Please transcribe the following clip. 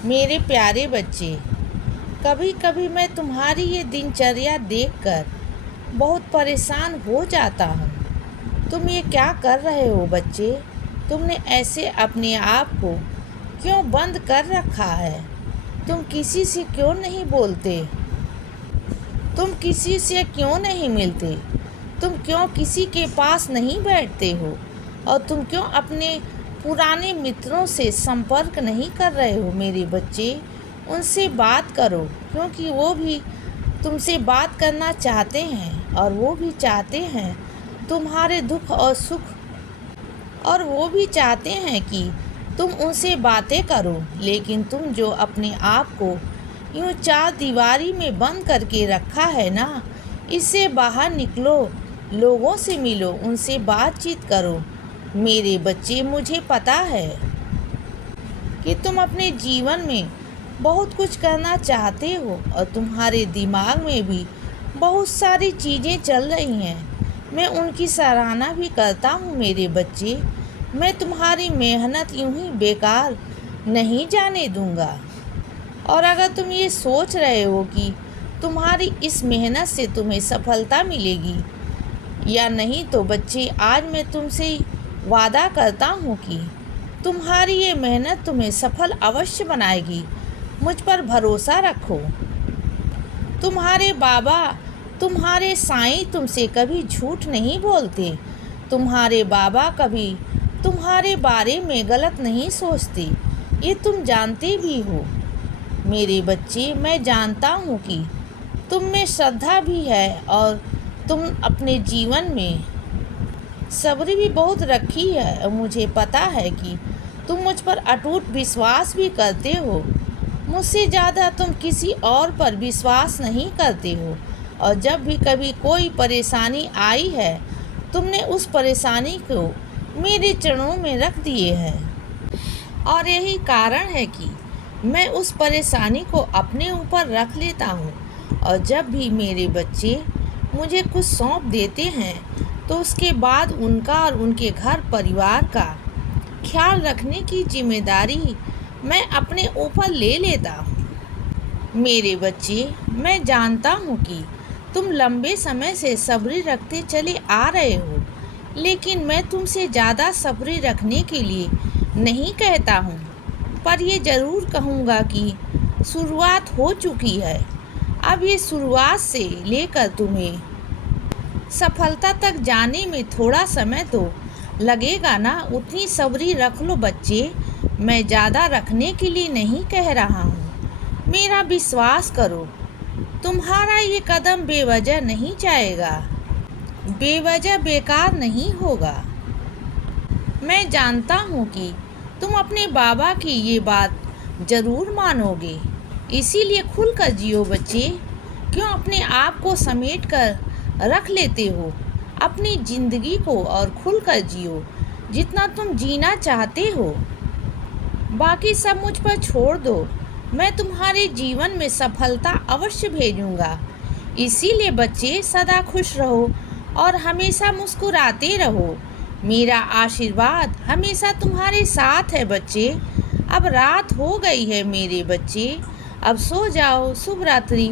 मेरे प्यारे बच्चे, कभी कभी मैं तुम्हारी ये दिनचर्या देखकर बहुत परेशान हो जाता हूँ। तुम ये क्या कर रहे हो बच्चे? तुमने ऐसे अपने आप को क्यों बंद कर रखा है? तुम किसी से क्यों नहीं बोलते? तुम किसी से क्यों नहीं मिलते? तुम क्यों किसी के पास नहीं बैठते हो? और तुम क्यों अपने पुराने मित्रों से संपर्क नहीं कर रहे हो? मेरे बच्चे, उनसे बात करो, क्योंकि वो भी तुमसे बात करना चाहते हैं और वो भी चाहते हैं तुम्हारे दुख और सुख, और वो भी चाहते हैं कि तुम उनसे बातें करो। लेकिन तुम जो अपने आप को यूँ चार दीवारी में बंद करके रखा है ना, इससे बाहर निकलो, लोगों से मिलो, उनसे बातचीत करो। मेरे बच्चे, मुझे पता है कि तुम अपने जीवन में बहुत कुछ करना चाहते हो और तुम्हारे दिमाग में भी बहुत सारी चीज़ें चल रही हैं। मैं उनकी सराहना भी करता हूँ मेरे बच्चे। मैं तुम्हारी मेहनत यूं ही बेकार नहीं जाने दूंगा। और अगर तुम ये सोच रहे हो कि तुम्हारी इस मेहनत से तुम्हें सफलता मिलेगी या नहीं, तो बच्चे, आज मैं तुमसे वादा करता हूँ कि तुम्हारी ये मेहनत तुम्हें सफल अवश्य बनाएगी। मुझ पर भरोसा रखो। तुम्हारे बाबा, तुम्हारे साईं तुमसे कभी झूठ नहीं बोलते। तुम्हारे बाबा कभी तुम्हारे बारे में गलत नहीं सोचते, ये तुम जानते भी हो। मेरे बच्चे, मैं जानता हूँ कि तुम में श्रद्धा भी है और तुम अपने जीवन में सब्र भी बहुत रखी है। और मुझे पता है कि तुम मुझ पर अटूट विश्वास भी करते हो। मुझसे ज़्यादा तुम किसी और पर विश्वास नहीं करते हो। और जब भी कभी कोई परेशानी आई है, तुमने उस परेशानी को मेरे चरणों में रख दिए हैं। और यही कारण है कि मैं उस परेशानी को अपने ऊपर रख लेता हूँ। और जब भी मेरे बच्चे मुझे कुछ सौंप देते हैं, तो उसके बाद उनका और उनके घर परिवार का ख्याल रखने की जिम्मेदारी मैं अपने ऊपर ले लेता हूँ। मेरे बच्चे, मैं जानता हूँ कि तुम लंबे समय से सब्र रखते चले आ रहे हो, लेकिन मैं तुमसे ज़्यादा सब्र रखने के लिए नहीं कहता हूँ, पर ये ज़रूर कहूँगा कि शुरुआत हो चुकी है। अब ये शुरुआत से लेकर तुम्हें सफलता तक जाने में थोड़ा समय तो लगेगा ना, उतनी सब्री रख लो बच्चे। मैं ज़्यादा रखने के लिए नहीं कह रहा हूँ। मेरा विश्वास करो, तुम्हारा ये कदम बेवजह नहीं जाएगा, बेवजह बेकार नहीं होगा। मैं जानता हूँ कि तुम अपने बाबा की ये बात ज़रूर मानोगे, इसीलिए खुलकर जियो बच्चे। क्यों अपने आप को समेट कर रख लेते हो अपनी ज़िंदगी को? और खुलकर जियो जितना तुम जीना चाहते हो। बाकी सब मुझ पर छोड़ दो। मैं तुम्हारे जीवन में सफलता अवश्य भेजूंगा। इसीलिए बच्चे, सदा खुश रहो और हमेशा मुस्कुराते रहो। मेरा आशीर्वाद हमेशा तुम्हारे साथ है बच्चे। अब रात हो गई है मेरे बच्चे, अब सो जाओ। शुभ रात्रि।